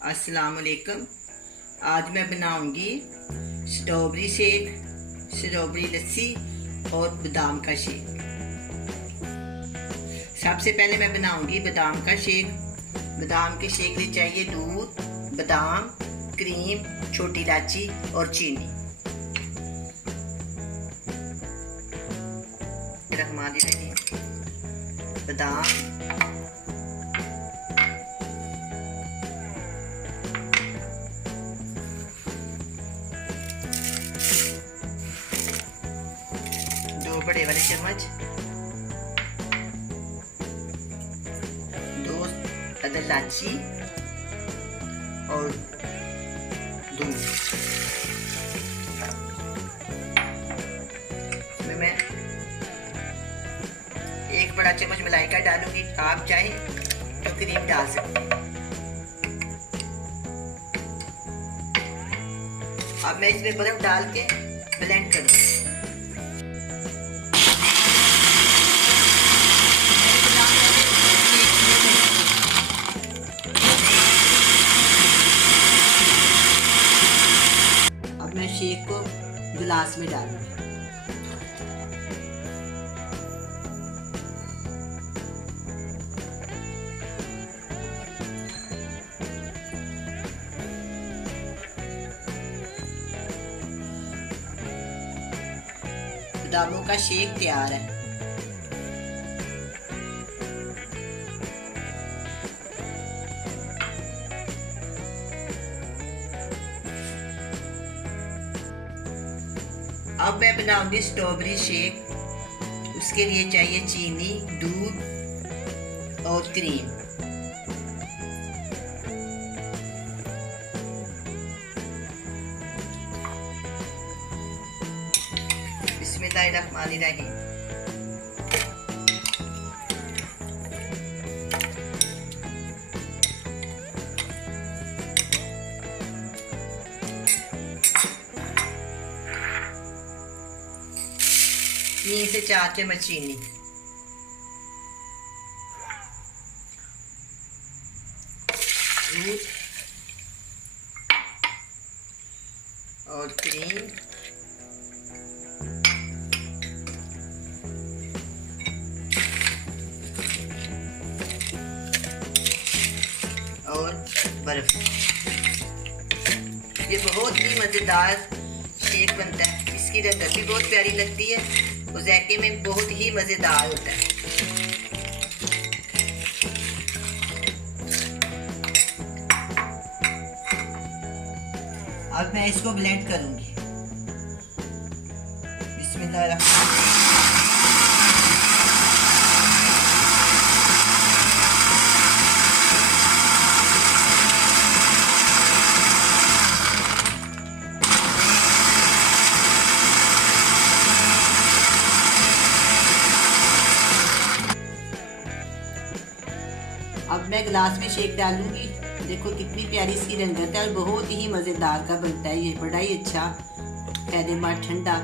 अस्सलाम वालेकुम। आज मैं बनाऊंगी स्ट्रॉबेरी शेक, स्ट्रॉबेरी लस्सी और बादाम का शेक। सबसे पहले मैं बनाऊंगी बादाम का शेक। बादाम के शेक लिए चाहिए दूध, बादाम, क्रीम, छोटी इलायची और चीनी। बादाम, दो बड़े वाले चम्मच, दो अदद इलायची और दूध। इसमें मैं एक बड़ा चम्मच मलाई का डालूंगी। आप चाहें तो क्रीम डाल सकते हैं। अब मैं इसमें बर्फ डाल के ब्लेंड करूंगी। अब मैं शेक को गिलास में डालूंगी। बादामों का शेक तैयार है। अब मैं बनाऊंगी स्ट्रॉबेरी शेक। उसके लिए चाहिए चीनी, दूध और क्रीम। बिस्मिल्लाहिर्रहमानिर्रहीम। तीन से 4 चम्मच चीनी, दूध और क्रीम और बर्फ। ये बहुत ही मज़ेदार शेक बनता है। इसकी रंगत भी बहुत प्यारी लगती है और ज़ायके में बहुत ही मज़ेदार होता है। अब मैं इसको ब्लेंड करूंगी। बिस्मिल्लाहिर्रहमानिर्रहीम। अब मैं गिलास में शेक डालूंगी। देखो कितनी प्यारी इसकी रंगत है और बहुत ही मज़ेदार का बनता है। ये बड़ा ही अच्छा फायदेमंद, ठंडा,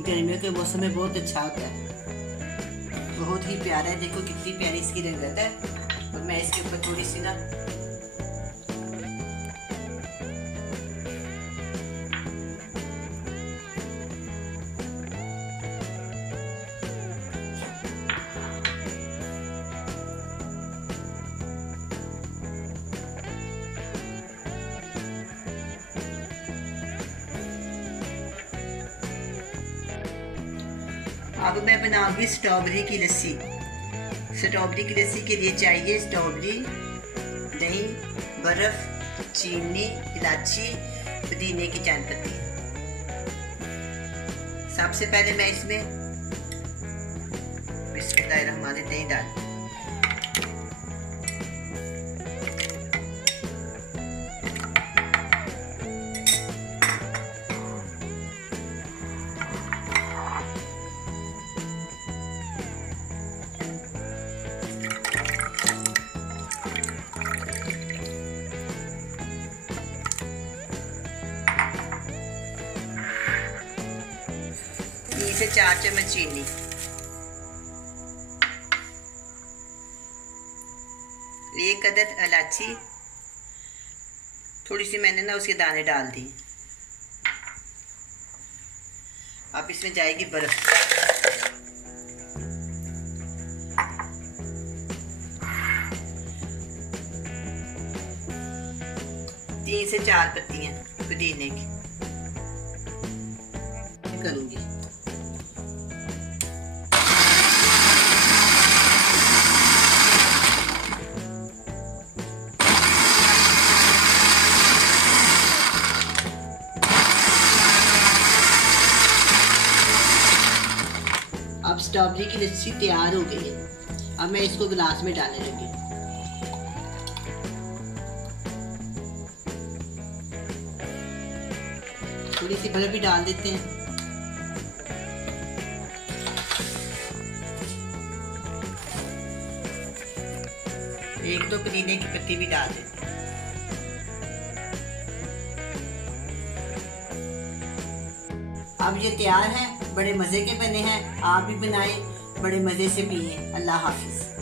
गर्मियों के मौसम में बहुत अच्छा होता है। बहुत ही प्यारा है। देखो कितनी प्यारी इसकी रंगत है। और मैं इसके ऊपर थोड़ी सी ना अब मैं बनाऊंगी स्ट्रॉबेरी की लस्सी। स्ट्रॉबेरी की लस्सी के लिए चाहिए स्ट्रॉबेरी, दही, बर्फ, चीनी, इलायची, पुदीने की चंद पत्ती। सबसे पहले मैं इसमें बिस्मिल्लाहिर्रहमानिर्रहीम दही डाल। से 4 चम्मच चीनी, 1 अदद इलायची, थोड़ी सी मैंने ना उसके दाने डाल दी। अब इसमें जाएगी बर्फ। 3 से 4 पत्तियां पुदीने की करूंगी। अब स्ट्रॉबेरी की लस्सी तैयार हो गई है। अब मैं इसको गिलास में डालने लगी। थोड़ी सी बर्फ भी डाल देते हैं। एक दो पुदीने की पत्ती भी डाल देते हैं। अब ये तैयार है, बड़े मज़े के बने हैं। आप भी बनाएं, बड़े मज़े से पिए। अल्लाह हाफिज़।